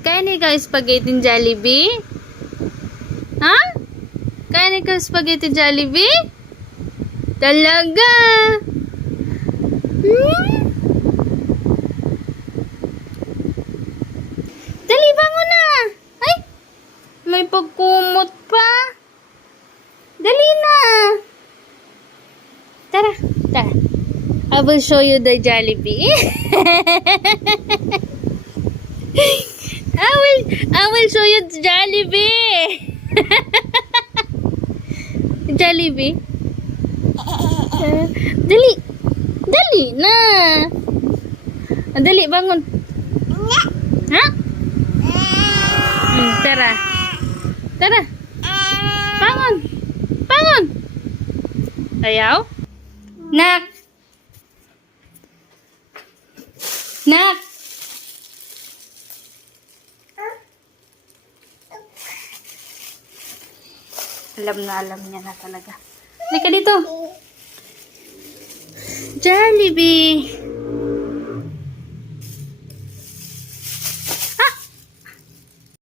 Kain ikaw spaghetti Jollibee? Ha? Kain ikaw spaghetti Jollibee? Talaga? Dali, bangon na! Ay! May pagkumot pa! Dali na! Tara, tara. I will show you the Jollibee. I will show you the Jollibee. Jollibee. Dali. Dali na. Dali, bangun. Ha? Tara. Tara. Bangun. Bangun. Ayaw? Nak. Nak. Alam niya na talaga. Halika dito. Jollibee.